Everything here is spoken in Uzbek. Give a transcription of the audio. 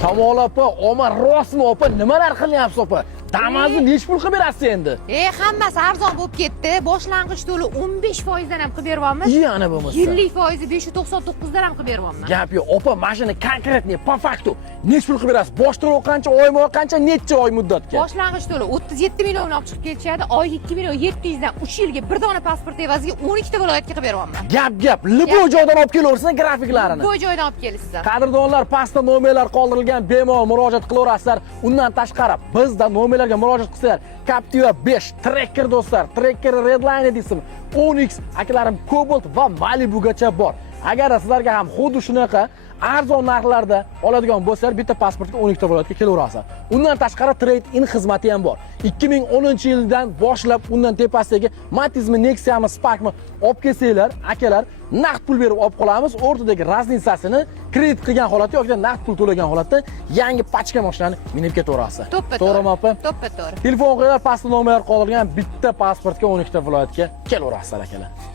Kamol opa, omar rostmi opa? Nimalar qilyapsiz opa? Damazni nech pul qilib berasiz endi? Hammasi arzon bo'lib ketdi. Boshlang'ich to'lov 15% dan ham qilib beryapmiz. Ana bo'lmasa. Yillik foizi 599 dan ham qilib beryapman. Gap yo'q, opa, mashina konkretniy, po faktu. Nech pul qilib berasiz? Bosh to'lov qancha, oyma qancha, necha oy muddatga? Boshlang'ich to'lov 37 milliondan olib chiqib kelishadi. Oyiga 2 million 700 dan 3 yilga bir dona pasport evaziga 12 ta viloyatga qilib beryapman. Gap, libo joydan olib kelaversin grafiklarini. Bu joydan olib kelishsiz. Qadrdonlar, pastda nomerlar qoldirilgan, bemalol murojaat qilaverasizlar. Undan tashqari bizda nomerlarga murojaat qilsanglar, Captiva 5 Tracker do'stlar, Tracker Redline edisimi, Onyx akalarim Cobalt va Malibugacha bor. Agar sizlarga ham xuddi shunaqa arzon narxlarda oladigan bo'lsalar, bitta pasportga 12 ta viloyatga kelaverasiz. Undan tashqari trade-in xizmati ham bor. 2010-yildan boshlab undan tepasidagi Matizmi, Nexia'mi, Spark'mi olib kelsanglar, akalar, naqd pul berib olib qolamiz. O'rtadagi razницасini kredit qilgan holatda yoki naqd pul to'lagan holatda yangi pachka mashinani minib ketaverasiz. To'g'rimi opa? To'ppa-to'g'ri. Telefon qilar, pastda nomerlar qoldirilgan bitta pasportga 12 ta viloyatga kelaverasizlar akalar.